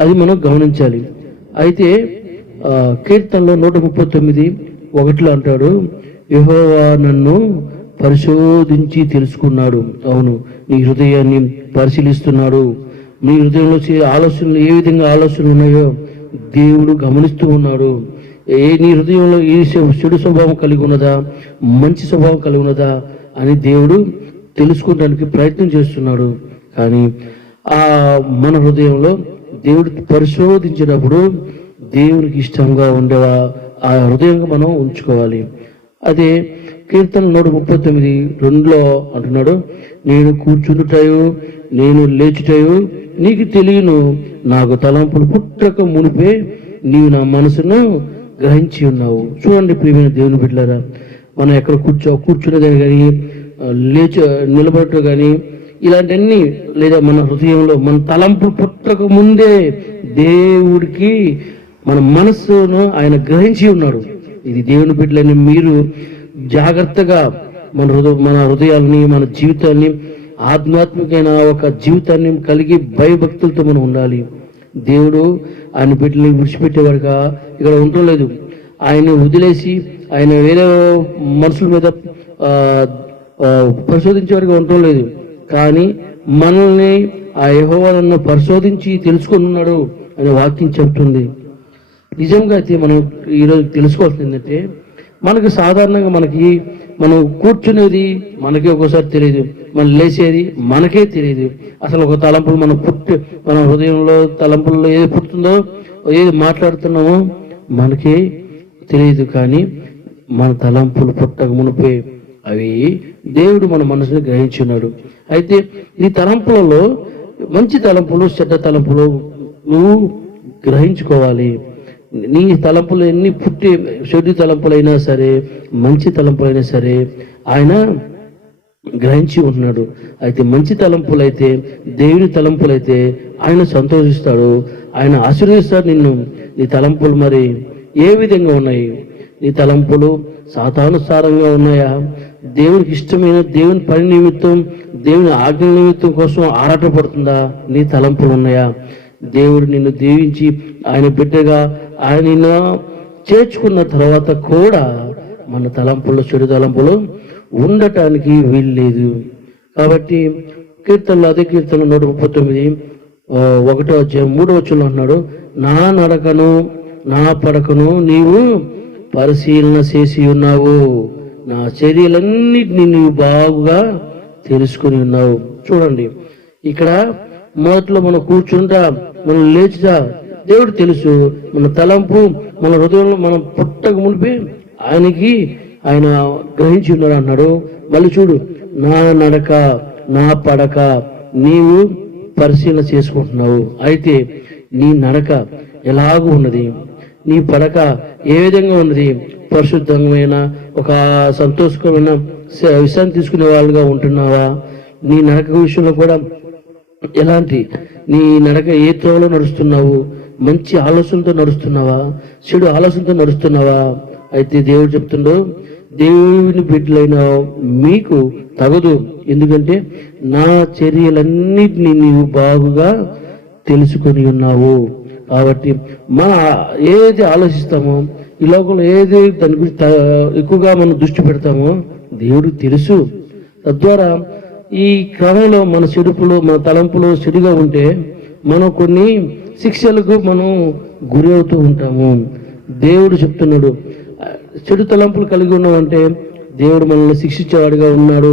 అది మనం గమనించాలి. అయితే కీర్తనలో 139:1 అంటాడు, యెహోవా నన్ను పరిశోధించి తెలుసుకున్నాడు. అవును, నీ హృదయాన్ని పరిశీలిస్తున్నాడు. నీ హృదయంలో ఆలోచనలు, ఏ విధంగా ఆలోచనలు ఉన్నాయో దేవుడు గమనిస్తూ ఉన్నాడు. నీ హృదయంలో ఈ చెడు స్వభావం కలిగి ఉన్నదా, మంచి స్వభావం కలిగి ఉన్నదా అని దేవుడు తెలుసుకోవడానికి ప్రయత్నం చేస్తున్నాడు. కానీ మన హృదయంలో దేవుడు పరిశోధించినప్పుడు దేవునికి ఇష్టంగా ఉండేవా ఆ హృదయంగా మనం ఉంచుకోవాలి. అదే కీర్తన 139:2 అంటున్నాడు, నేను కూర్చుండుటయు నేను లేచుటయు నీకు తెలియను, నాకు తలంపులు పుట్టక మునిపే నీవు నా మనసును గ్రహించి ఉన్నావు. చూడండి ప్రియమైన దేవుని బిడ్డలారా, మనం ఎక్కడ కూర్చునేదని కానీ నిలబడటం కానీ ఇలాంటివన్నీ, లేదా మన హృదయంలో మన తలంపులు పుట్టక ముందే దేవుడికి మన మనస్సును ఆయన గ్రహించి ఉన్నాడు. ఇది దేవుని బిడ్డలని మీరు జాగ్రత్తగా మన హృదయాలని, మన జీవితాన్ని, ఆధ్యాత్మికమైన ఒక జీవితాన్ని కలిగి భయభక్తులతో మనం ఉండాలి. దేవుడు ఆయన బిడ్డల్ని విడిచిపెట్టేవాడుగా ఇక్కడ ఉండటం లేదు. ఆయన వదిలేసి ఆయన వేరే మనుషుల మీద పరిశోధించేవాడిగా ఉండటం లేదు. కానీ మనల్ని ఆ యెహోవాను పరిశోధించి తెలుసుకొని ఉన్నాడు అనే వాక్యం చెబుతుంది. నిజంగా అయితే మనం ఈరోజు తెలుసుకోవాల్సింది ఏంటంటే, మనకు సాధారణంగా మనం కూర్చునేది మనకి ఒక్కోసారి తెలియదు, మనం లేచేది మనకే తెలియదు. అసలు ఒక తలంపులు మన హృదయంలో తలంపుల్లో ఏది పుడుతుందో, ఏది మాట్లాడుతున్నామో మనకే తెలియదు. కానీ మన తలంపులు పుట్టక మునిపే అవి దేవుడు మన మనసుని గ్రహించున్నాడు. అయితే ఈ తలంపులలో మంచి తలంపులు, చెడ్డ తలంపులు నువ్వు గ్రహించుకోవాలి. నీ తలంపులు ఎన్ని చెడు తలంపులైనా సరే, మంచి తలంపులైనా సరే ఆయన గ్రహించి ఉంటున్నాడు. అయితే మంచి తలంపులైతే, దేవుని తలంపులైతే ఆయన సంతోషిస్తాడు, ఆయన ఆశీర్వదిస్తాడు నిన్ను. నీ తలంపులు మరి ఏ విధంగా ఉన్నాయి? నీ తలంపులు సాతానుసారంగా ఉన్నాయా? దేవునికి ఇష్టమైన దేవుని పని నిమిత్తం, దేవుని ఆజ్ఞ నిమిత్తం కోసం ఆరాటపడుతుందా? నీ తలంపులు ఉన్నాయా? దేవుడు నిన్ను దీవించి ఆయన బిడ్డగా ఆయన చేర్చుకున్న తర్వాత కూడా మన తలంపులు, చెడు తలంపులు ఉండటానికి వీల్లేదు. కాబట్టి అదే కీర్తన 139:1 అన్నాడు, నా నడకను నా పడకను నీవు పరిశీలన చేసి ఉన్నావు, నా చర్యలన్నిటినీ నీవు బాగుగా తెలుసుకుని ఉన్నావు. చూడండి, ఇక్కడ మొదట్లో మనం కూర్చుంటా, మనం లేచుతా, దేవుడు తెలుసు. మన తలంపు, మన హృదయంలో మనం పుట్టక మునిపే ఆయన గ్రహించి ఉన్నాడు అన్నాడు. మళ్ళీ చూడు, నా నడక నా పడక నీవు పరిశీలన చేసుకుంటున్నావు. అయితే నీ నడక ఎలాగూ ఉన్నది, నీ పడక ఏ విధంగా ఉన్నది? పరిశుద్ధమైన ఒక సంతోషకరమైన విశ్రాంతి తీసుకునే వాళ్ళుగా ఉంటున్నావా? నీ నడక విషయంలో కూడా ఎలాంటి, నీ నడక ఏ త్రోవలో నడుస్తున్నావు? మంచి ఆలోచనతో నడుస్తున్నావా, చెడు ఆలోచనతో నడుస్తున్నావా? అయితే దేవుడు చెప్తుండో, దేవుని బిడ్డలైన మీకు తగదు, ఎందుకంటే నా చర్యలన్నిటినీ నీవు బాగుగా తెలుసుకొని ఉన్నావు. కాబట్టి ఏది ఆలోచిస్తామో, ఈ లోకంలో ఏది దాని గురించి ఎక్కువగా మనం దృష్టి పెడతామో దేవుడికి తెలుసు. తద్వారా ఈ క్రమంలో మన తలంపులు చెడుగా ఉంటే మనం కొన్ని శిక్షలకు మనం గురి అవుతూ ఉంటాము. దేవుడు చెప్తున్నాడు, చెడు తలంపులు కలిగి ఉన్నామంటే దేవుడు మనల్ని శిక్షించేవాడిగా ఉన్నాడు.